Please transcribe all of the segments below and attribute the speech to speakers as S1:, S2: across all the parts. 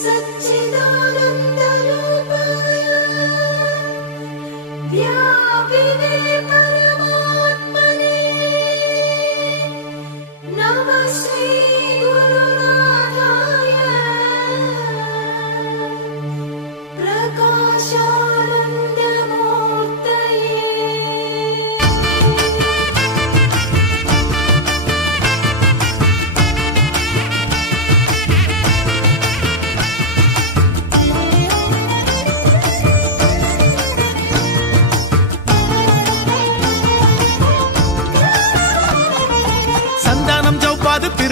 S1: सच्चिदानन्दरूपाय व्यापिने पर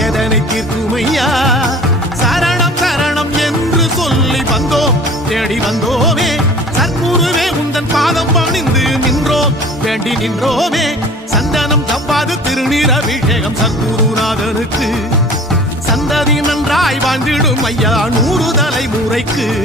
S1: எதனை தீர்க்கும் ஐயா சரணம் சரணம் என்று சொல்லி வந்தோம். தேடி வந்தோமே. சர்க்குருவே உந்தன் பாதம் பணிந்து நின்றோம். வேண்டி நின்றோமே. சந்தனம் தப்பாது திருநீர் அபிஷேகம் சர்க்குருநாதனுக்கு. சந்ததி நன்றாய் வாழ்ந்திடும் ஐயா நூறு தலைமுறைக்கு.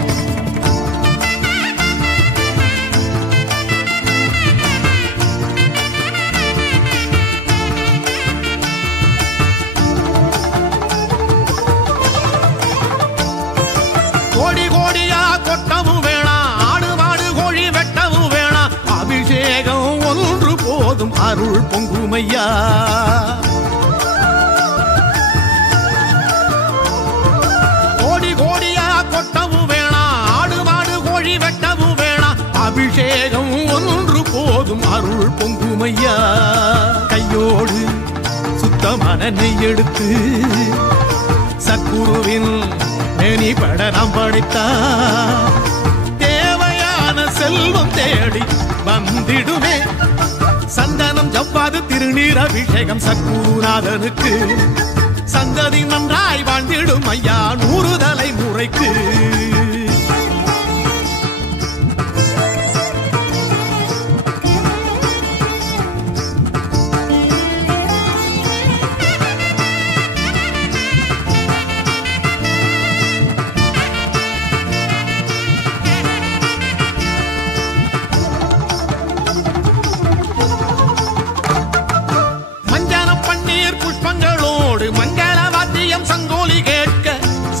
S1: அருள் பொங்குமையா கோடி கோடியா கொட்டவும் வேணாம் ஆடு மாடு கோழி வெட்டவும் வேணாம் அபிஷேகம் ஒன்று போதும் அருள் பொங்குமையா? கையோடு சுத்தமான நெய் எடுத்து சக்குருவின் மேனி பட நாம் படைத்தா? தேவையான செல்வம் தேடி வந்திடுமே ஜவ்வாது அபிஷேகம் சத்குருநாதனுக்கு. சந்ததி நன்றாய் வாழ்ந்திடும் ஐயா நூறு தலைமுறைக்கு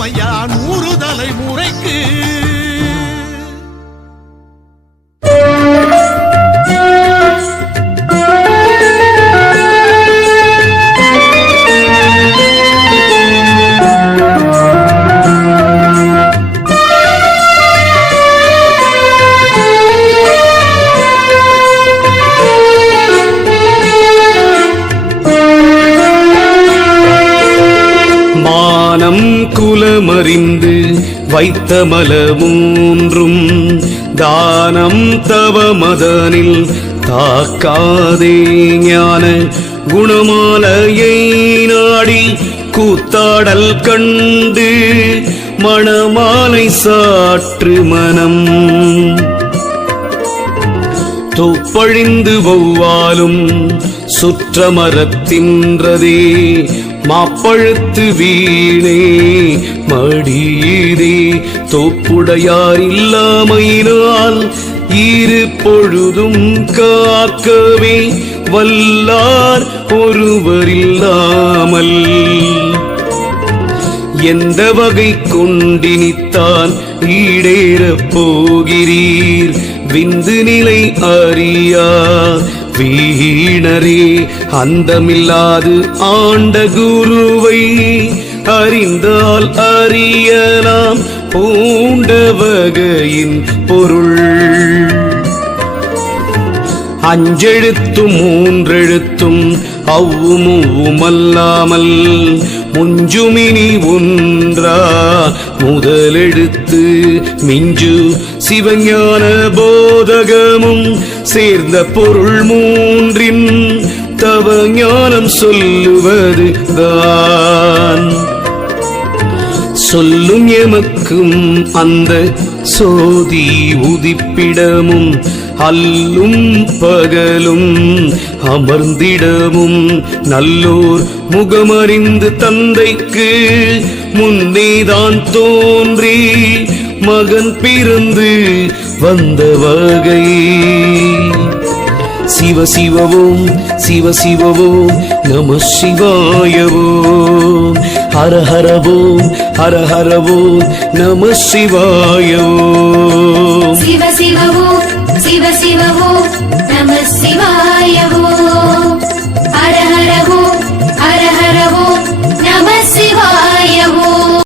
S1: ஐயா நூறு தலைமுறைக்கு
S2: அறிந்து வைத்த மல மூன்றும் தானம் தவ மதனில் தாக்காதே ஞான குணமாலையை நாடி கூத்தாடல் கண்டு மணமாலை சாற்று மனம். தொப்பழிந்து வௌவாலும் சுற்றமரத்தின்றதே மாப்பழுத்து வீணே மடியிலே தோப்புடையார் இல்லாமையினால் இரு பொழுதும் காக்கவே வல்லார் ஒருவரில்லாமல். எந்த வகை கொண்டினித்தான் ஈடேறப் போகிறீர்? விந்து நிலை அறியா வீணரே அந்தமில்லாது ஆண்ட குருவை அறிந்தால் அறியலாம் பூண்ட வகையின் பொருள். அஞ்செழுத்தும் மூன்றெழுத்தும் அவ்வுமல்லாமல் முஞ்சுமினி ஒன்றா முதலெழுத்து மிஞ்சு சிவஞான போதகமும் சேர்ந்த பொருள் மூன்றின் தவ ஞானம் சொல்லுவது தான். சொல்லும் எமக்கும் அந்த சோதி உதிப்பிடமும் அல்லும் பகலும் அமர்ந்திடமும். நல்லோர் முகமறிந்து தந்தைக்கு முன்னேதான் தோன்றி மகன் பிறந்து வந்த வகை. சிவ சிவவோம் சிவ சிவவோம் நம சிவாயவோம் ஹர ஹரவோம் ஹர ஹரவோம் நம சிவாயவோம்
S3: சிவ சிவவோம் சிவ சிவவோம்